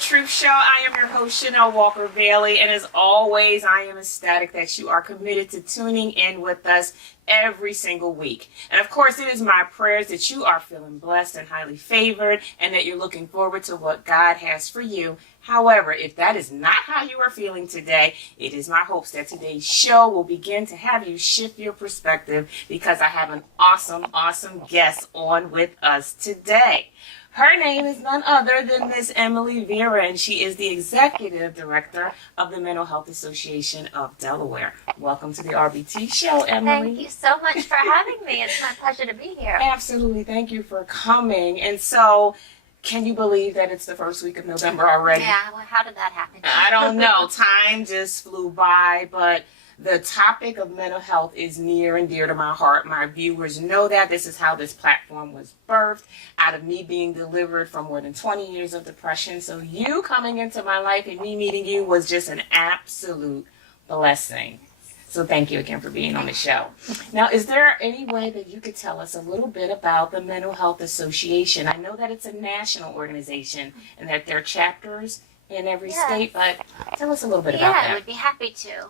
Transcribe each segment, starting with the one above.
Truth Show. I am your host, Chanel Walker Bailey, and as always, I am ecstatic that you are committed to tuning in with us every single week. And of course, it is my prayers that you are feeling blessed and highly favored, and that you're looking forward to what God has for you. However, if that is not how you are feeling today, it is my hopes that today's show will begin to have you shift your perspective, because I have an awesome guest on with us today. Her name is none other than Miss Emily Vera, and she is the Executive Director of the Mental Health Association of Delaware. Welcome to the RBT Show, Emily. Thank you so much for having me. It's my pleasure to be here. Absolutely. Thank you for coming. And so, can you believe that it's the first week of November already? Yeah, well, how did that happen? I don't know. Time just flew by, but the topic of mental health is near and dear to my heart. My viewers know that. This is how this platform was birthed, out of me being delivered from more than 20 years of depression. So you coming into my life and me meeting you was just an absolute blessing. So thank you again for being on the show. Now, is there any way that you could tell us a little bit about the Mental Health Association? I know that it's a national organization and that there are chapters in every state, but tell us a little bit about that. Yeah, I would be happy to.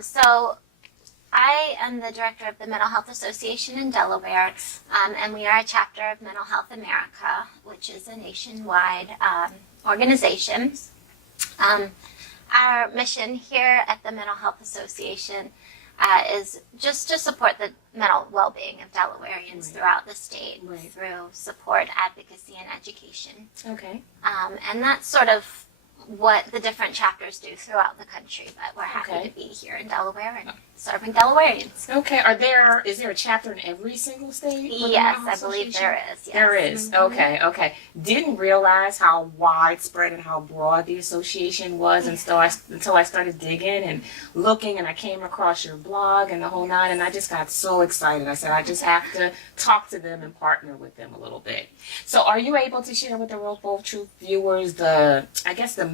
So I am the director of the Mental Health Association in Delaware, and we are a chapter of Mental Health America, which is a nationwide organization. Our mission here at the Mental Health Association is just to support the mental well-being of Delawareans throughout the state through support, advocacy, and education. Okay. And that's sort of what the different chapters do throughout the country, but we're happy to be here in Delaware and serving Delawareans. Okay. Is there a chapter in every single state? Yes, I believe there is. Yes. There is. Mm-hmm. Okay. Didn't realize how widespread and how broad the association was until I started digging and looking, and I came across your blog and the whole nine, and I just got so excited. I said, I just have to talk to them and partner with them a little bit. So are you able to share with the Real Bold Truth viewers the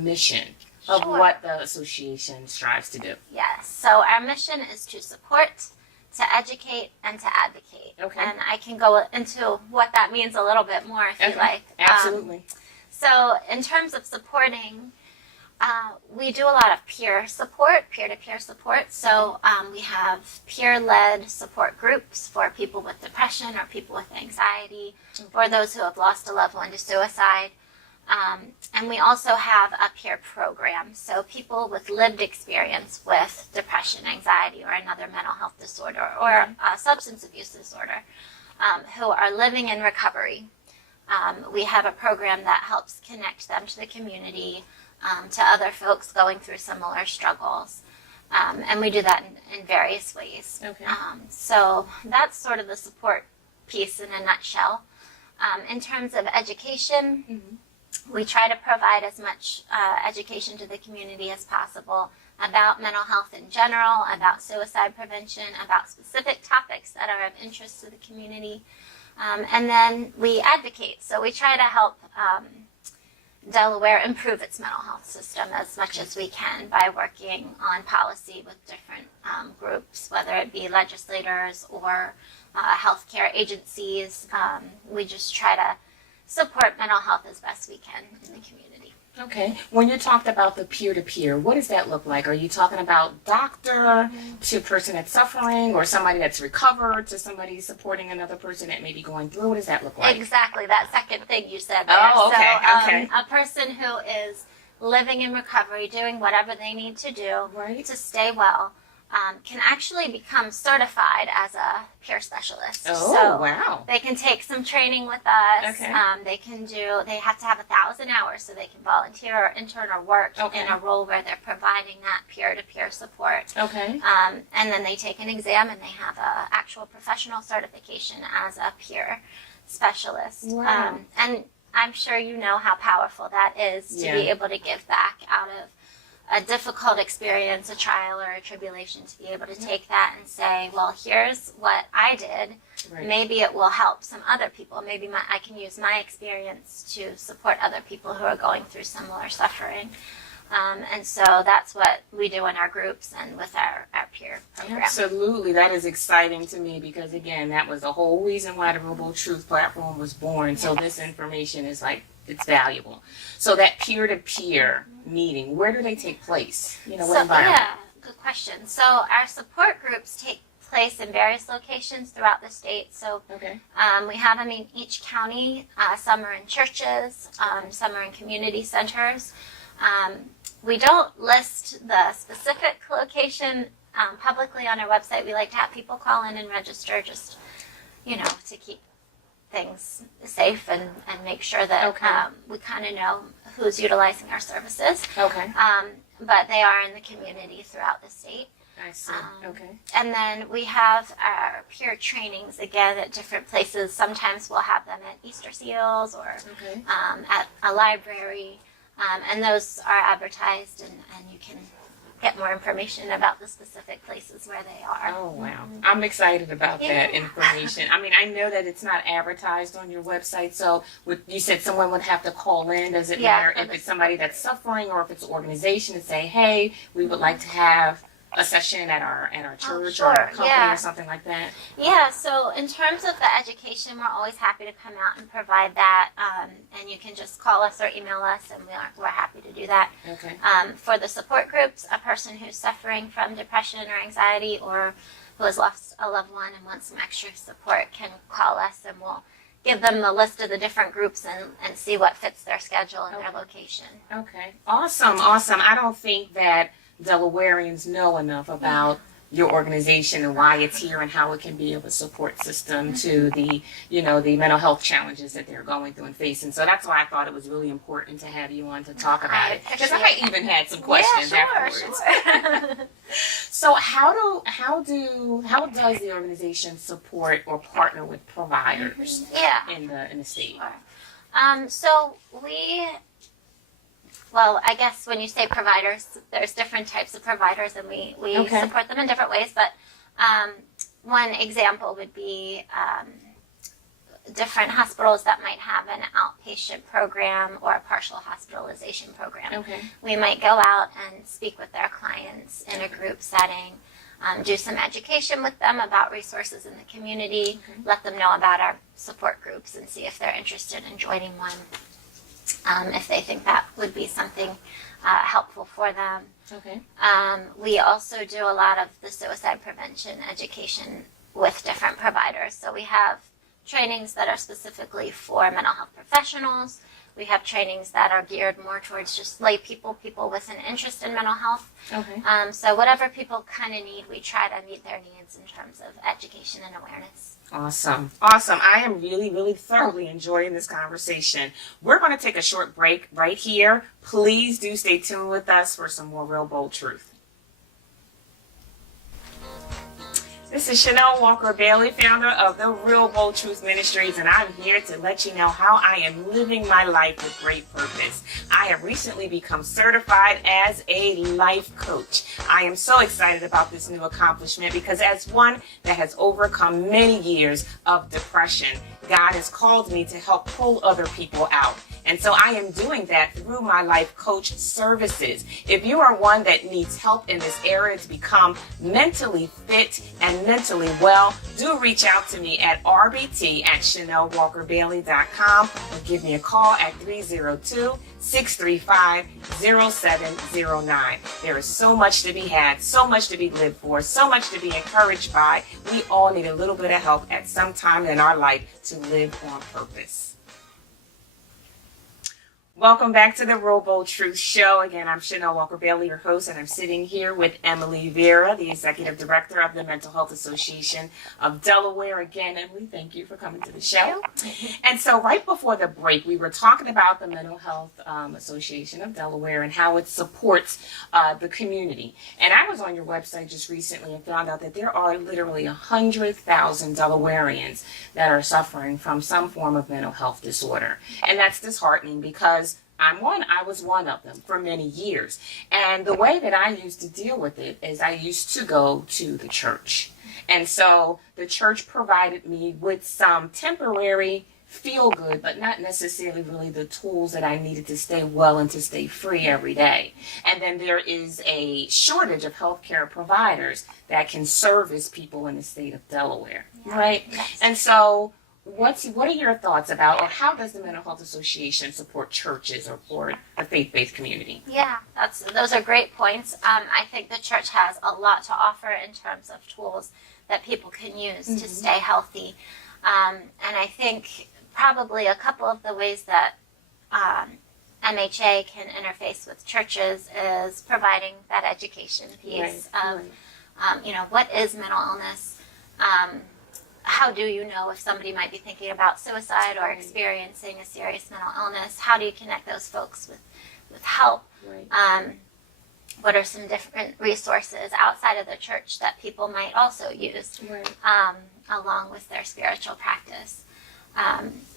mission of what the association strives to do? Yes. So our mission is to support, to educate, and to advocate. Okay. And I can go into what that means a little bit more if you like. Absolutely. So in terms of supporting, we do a lot of peer support, peer-to-peer support. So we have peer-led support groups for people with depression or people with anxiety, or those who have lost a loved one to suicide. And we also have a peer program, so people with lived experience with depression, anxiety, or another mental health disorder, or substance abuse disorder, who are living in recovery. We have a program that helps connect them to the community, to other folks going through similar struggles, and we do that in various ways. Okay. So that's sort of the support piece in a nutshell. In terms of education, we try to provide as much education to the community as possible about mental health in general, about suicide prevention, about specific topics that are of interest to the community. And then we advocate. So we try to help Delaware improve its mental health system as much as we can by working on policy with different groups, whether it be legislators or healthcare agencies. We just try to support mental health as best we can in the community. Okay. When you talked about the peer-to-peer, what does that look like? Are you talking about doctor to person that's suffering, or somebody that's recovered to somebody supporting another person that may be going through? What does that look like? Exactly. That second thing you said there. Oh, okay. So a person who is living in recovery, doing whatever they need to do to stay well, can actually become certified as a peer specialist. Oh, so wow. They can take some training with us. Okay. They have to have 1,000 hours so they can volunteer or intern or work in a role where they're providing that peer-to-peer support. Okay. And then they take an exam and they have a actual professional certification as a peer specialist. Wow. And I'm sure you know how powerful that is to be able to give back out of a difficult experience, a trial or a tribulation, to be able to take that and say, well, here's what I did. Maybe it will help some other people. Maybe I can use my experience to support other people who are going through similar suffering. And so that's what we do in our groups and with our peer program. Absolutely. That is exciting to me because, again, that was the whole reason why the Real Bold Truth platform was born. Yes. So this information is like it's valuable. So that peer-to-peer meeting, where do they take place? You know, what So, environment? yeah, good question. So our support groups take place in various locations throughout the state. So Okay. we have them in each county. Some are in churches, some are in community centers. We don't list the specific location publicly on our website. We like to have people call in and register, just, to keep things safe and make sure that Okay. we kind of know who's utilizing our services. Okay. But they are in the community throughout the state. I see. Okay. And then we have our peer trainings again at different places. Sometimes we'll have them at Easter Seals or Okay. at a library. And those are advertised, and you can get more information about the specific places where they are. Oh, wow. I'm excited about that Yeah. information. I mean, I know that it's not advertised on your website, so you said someone would have to call in. Does it Yeah, matter if it's somebody that's suffering or if it's an organization and say, hey, we would like to have a session at our church or our sure, company yeah. or something like that? Yeah, so in terms of the education, we're always happy to come out and provide that. And you can just call us or email us, and we're happy to do that. Okay. For the support groups, a person who's suffering from depression or anxiety or who has lost a loved one and wants some extra support can call us, and we'll give them the list of the different groups and see what fits their schedule and their location. Okay. Awesome. I don't think that Delawareans know enough about your organization and why it's here and how it can be of a support system to the mental health challenges that they're going through and facing. So that's why I thought it was really important to have you on to talk about it, because I even had some questions afterwards. Sure. So how does the organization support or partner with providers Yeah. in the state? Sure. So I guess when you say providers, there's different types of providers, and we Okay. support them in different ways. But one example would be different hospitals that might have an outpatient program or a partial hospitalization program. Okay. We might go out and speak with their clients in a group setting, do some education with them about resources in the community, let them know about our support groups, and see if they're interested in joining one. If they think that would be something helpful for them. Okay. We also do a lot of the suicide prevention education with different providers. So we have trainings that are specifically for mental health professionals. We have trainings that are geared more towards just lay people with an interest in mental health. Okay. So whatever people kind of need, we try to meet their needs in terms of education and awareness. Awesome. I am really, really thoroughly enjoying this conversation. We're going to take a short break right here. Please do stay tuned with us for some more Real Bold Truth. This is Chanel Walker Bailey, founder of the Real Bold Truth Ministries, and I'm here to let you know how I am living my life with great purpose. I have recently become certified as a life coach. I am so excited about this new accomplishment because as one that has overcome many years of depression, God has called me to help pull other people out. And so I am doing that through my life coach services. If you are one that needs help in this area to become mentally fit and mentally well, do reach out to me at rbt@chanelwalkerbailey.com or give me a call at 302-635-0709. There is so much to be had, so much to be lived for, so much to be encouraged by. We all need a little bit of help at some time in our life to live on purpose. Welcome back to the Real Bold Truth Show. Again, I'm Chanel Walker Bailey, your host, and I'm sitting here with Emily Vera, the Executive Director of the Mental Health Association of Delaware. Again, Emily, thank you for coming to the show. And so right before the break, we were talking about the Mental Health Association of Delaware and how it supports the community. And I was on your website just recently and found out that there are literally 100,000 Delawareans that are suffering from some form of mental health disorder. And that's disheartening because I was one of them for many years. And the way that I used to deal with it is I used to go to the church. And so the church provided me with some temporary feel good, but not necessarily really the tools that I needed to stay well and to stay free every day. And then there is a shortage of healthcare providers that can service people in the state of Delaware, right? Yes. And so what are your thoughts about, or how does the Mental Health Association support churches or the faith-based community? Yeah, those are great points. I think the church has a lot to offer in terms of tools that people can use to stay healthy. And I think probably a couple of the ways that MHA can interface with churches is providing that education piece of, what is mental illness? How do you know if somebody might be thinking about suicide or experiencing a serious mental illness? How do you connect those folks with help? Right. What are some different resources outside of the church that people might also use along with their spiritual practice?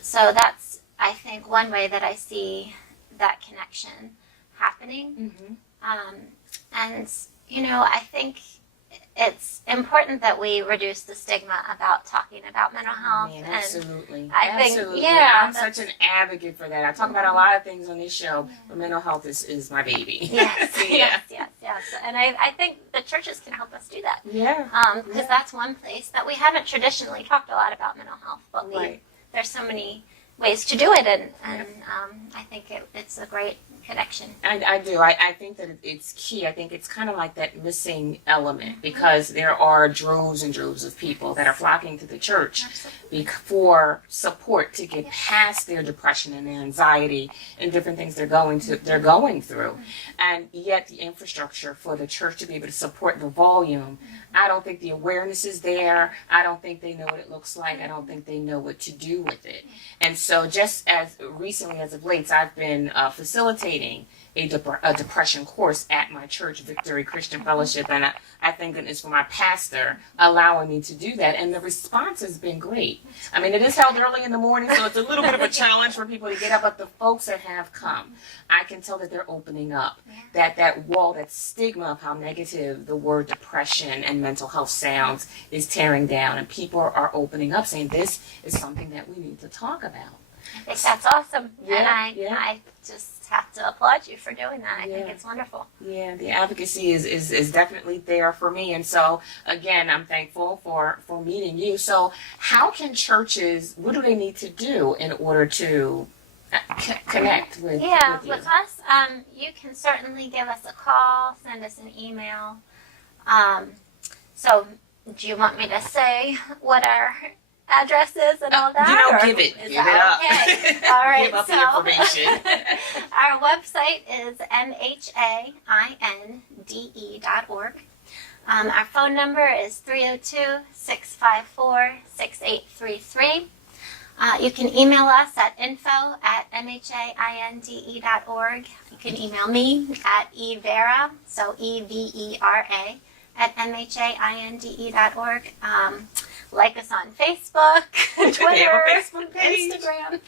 So that's, I think, one way that I see that connection happening. And, I think it's important that we reduce the stigma about talking about mental health. Man, absolutely. And I think, I'm such an advocate for that. I talk about a lot of things on this show, but mental health is my baby. Yes, yes. And I think the churches can help us do that. Yeah. Because that's one place that we haven't traditionally talked a lot about mental health, but there's so many ways to do it, and I think it's a great connection. I do. I think that it's key. I think it's kind of like that missing element, because there are droves and droves of people that are flocking to the church for support to get past their depression and their anxiety and different things they're going through. And yet the infrastructure for the church to be able to support the volume, I don't think the awareness is there. I don't think they know what it looks like. I don't think they know what to do with it. And so just as recently as of late, I've been facilitating a depression course at my church, Victory Christian Fellowship, and I thank goodness for my pastor allowing me to do that, and the response has been great. I mean, it is held early in the morning, so it's a little bit of a challenge for people to get up, but the folks that have come, I can tell that they're opening up. That wall, that stigma of how negative the word depression and mental health sounds is tearing down, and people are opening up, saying this is something that we need to talk about. I think that's awesome, and I just have to applaud you for doing that. I think it's wonderful. Yeah, the advocacy is definitely there for me, and so again, I'm thankful for meeting you. So how can churches, what do they need to do in order to connect with you? With us? You can certainly give us a call, send us an email. So do you want me to say what our addresses and all that? Give it up. Okay. All right. Give up the information. Our website is mhainde.org. Our phone number is 302-654-6833. You can email us at info@mhainde.org. You can email me at evera, so EVERA, at mhainde.org. Like us on Facebook, Twitter, Facebook page. Instagram,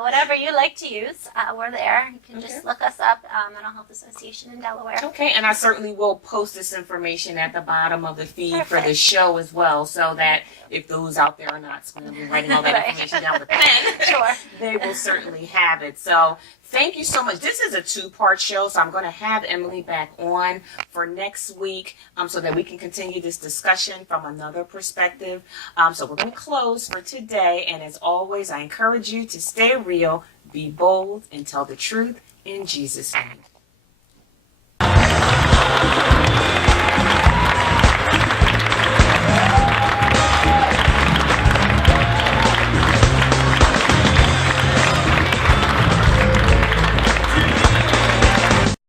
whatever you like to use. We're there. You can just look us up, Mental Health Association in Delaware. Okay, and I certainly will post this information at the bottom of the feed for the show as well, so that if those out there are not scrambling writing all that information down with a pen, they will certainly have it. So thank you so much. This is a 2-part show, so I'm going to have Emily back on for next week so that we can continue this discussion from another perspective. So we're going to close for today, and as always, I encourage you to stay real, be bold, and tell the truth in Jesus' name.